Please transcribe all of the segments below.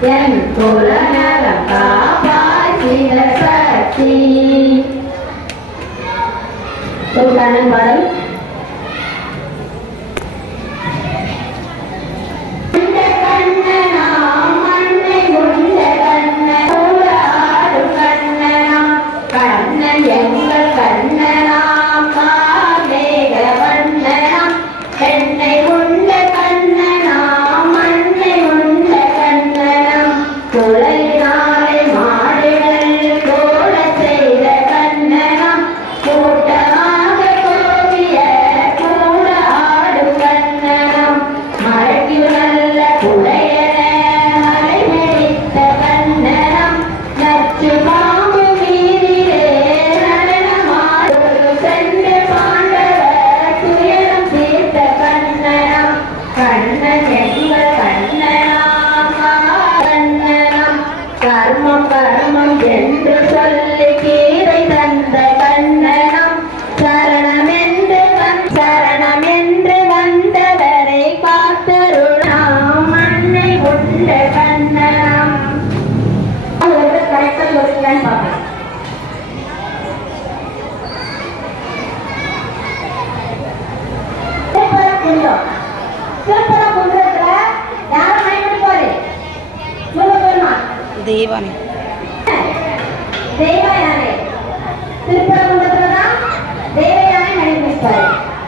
என் குலநலம் காப்பாய் சிவசக்தி ஒரு கண்ணன் பாடல்? கர்மம் கர்மம் என்று சொல்லி கீரை தந்த கண்ணனம் சரணம் என்று வந் சரணம் என்று வந்தவரை காத்தருளாம் அன்னை உண்ட கண்ணனாம் ஒரு கரெக்டாக யோசிக்கலான்னு பார்ப்பேன் சிவபெருங்குன்றம். தெய்வானே தெய்வயானை திருப்பரங்குன்றத்துல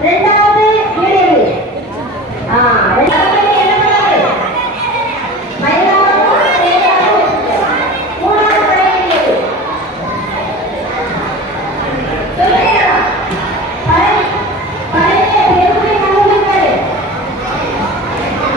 ரெண்டாவது ஆ